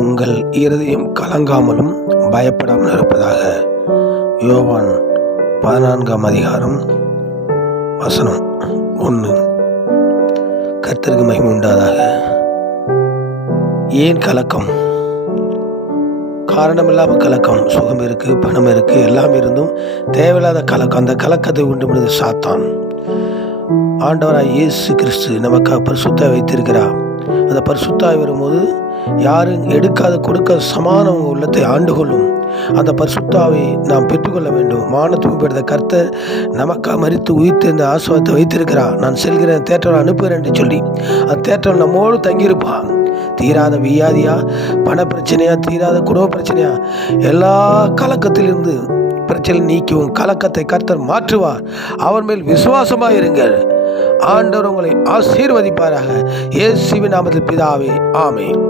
உங்கள் இருதயம் கலங்காமலும் பயப்படாமல் இருப்பதாக. யோவான் 14ஆம் அதிகாரம் வசனம் 1. கர்த்தருக்கு மகிமை உண்டாதாக. ஏன் கலக்கம்? காரணமில்லாமல் கலக்கம். சுகம் இருக்குது, பணம் இருக்குது, எல்லாம் இருந்தும் தேவையில்லாத கலக்கம். அந்த கலக்கத்தை உண்டு பண்ணுறது சாத்தான். ஆண்டவராய் இயேசு கிறிஸ்து நமக்கு பரிசுத்தாய் வைத்திருக்கிறார். அந்த பரிசுத்தாய் வரும்போது யாரும் எடுக்காத கொடுக்காத சமானம் உங்கள் உள்ளத்தை ஆண்டு கொள்ளும். அந்த பரிசுத்தாவை நாம் பெற்றுக்கொள்ள வேண்டும். வானத்துக்கு பெற்ற கர்த்தர் நமக்காக மரித்து உயிர்த்து இந்த ஆசீர்வாதத்தை வைத்திருக்கிறார். நான் செல்கிறேன், தேற்றலை அனுப்புகிறேன் என்று சொல்லி அந்த தேற்றல் நம்மோடு தங்கியிருப்பான். தீராத வியாதியா, பண பிரச்சனையா, தீராத குடும்ப பிரச்சனையா, எல்லா கலக்கத்திலிருந்து பிரச்சனை நீக்கவும் கலக்கத்தை கர்த்தர் மாற்றுவார். அவர் மேல் விசுவாசமாக இருங்கள். ஆண்டவர் உங்களை ஆசீர்வதிப்பாராக. இயேசுவின் நாமத்தில் பிதாவே, ஆமென்.